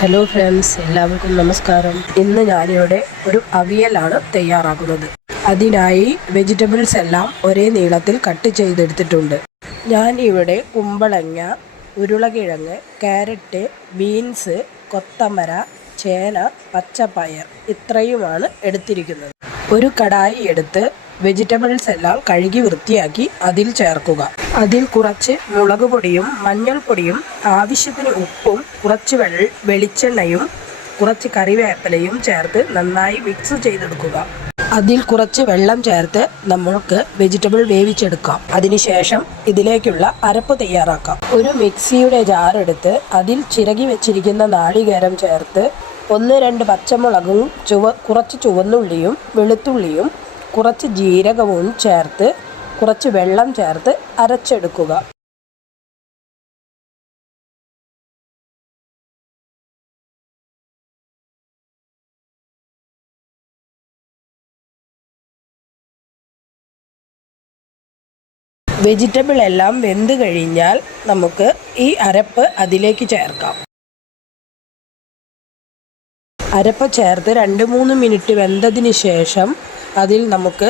Hello friends, എല്ലാവർക്കും നമസ്കാരം. ഇന്ന് ഞാനിവിടെ ഒരു അവിയലാണ് തയ്യാറാക്കുന്നത്. അതിനായി വെജിറ്റബിൾസ് എല്ലാം ഒരേ നീളത്തിൽ കട്ട് ചെയ്തെടുത്തിട്ടുണ്ട്. ഞാൻ ഇവിടെ കുമ്പളങ്ങ, ഉരുളക്കിഴങ്ങ്, ക്യാരറ്റ്, ബീൻസ്, കൊത്തമര, ചേന, പച്ചപ്പയർ ഇത്രയുമാണ് എടുത്തിരിക്കുന്നത്. ഒരു കടായി എടുത്ത് വെജിറ്റബിൾസ് എല്ലാം കഴുകി വൃത്തിയാക്കി അതിൽ ചേർക്കുക. അതിൽ കുറച്ച് മുളക് പൊടിയും മഞ്ഞൾപ്പൊടിയും ആവശ്യത്തിന് ഉപ്പും കുറച്ച് വെളിച്ചെണ്ണയും കുറച്ച് കറിവേപ്പിലയും ചേർത്ത് നന്നായി മിക്സ് ചെയ്തെടുക്കുക. അതിൽ കുറച്ച് വെള്ളം ചേർത്ത് നമുക്ക് വെജിറ്റബിൾ വേവിച്ചെടുക്കാം. അതിനുശേഷം ഇതിലേക്കുള്ള അരപ്പ് തയ്യാറാക്കാം. ഒരു മിക്സിയുടെ ജാർ എടുത്ത് അതിൽ ചിരകി വെച്ചിരിക്കുന്ന നാളികേരം ചേർത്ത് 1-2 പച്ചമുളകും കുറച്ച് ചുവന്നുള്ളിയും വെളുത്തുള്ളിയും കുറച്ച് ജീരകവും ചേർത്ത് കുറച്ച് വെള്ളം ചേർത്ത് അരച്ചെടുക്കുക. വെജിറ്റബിൾ എല്ലാം വെന്ത് കഴിഞ്ഞാൽ നമുക്ക് ഈ അരപ്പ് അതിലേക്ക് ചേർക്കാം. അരപ്പ് ചേർത്ത് 2-3 മിനിറ്റ് വെന്തതിന് ശേഷം അതിൽ നമുക്ക്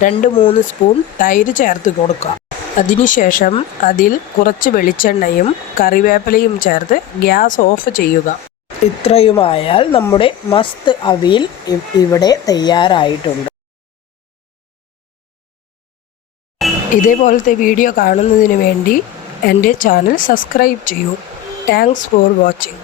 2-3 സ്പൂൺ തൈര് ചേർത്ത് കൊടുക്കാം. അതിനുശേഷം അതിൽ കുറച്ച് വെളിച്ചെണ്ണയും കറിവേപ്പിലയും ചേർത്ത് ഗ്യാസ് ഓഫ് ചെയ്യുക. ഇത്രയുമായാൽ നമ്മുടെ മസ്ത് അവിയൽ ഇവിടെ തയ്യാറായിട്ടുണ്ട്. ഇതേപോലത്തെ വീഡിയോ കാണുന്നതിന് വേണ്ടി എൻ്റെ ചാനൽ സബ്സ്ക്രൈബ് ചെയ്യൂ. Thanks for watching.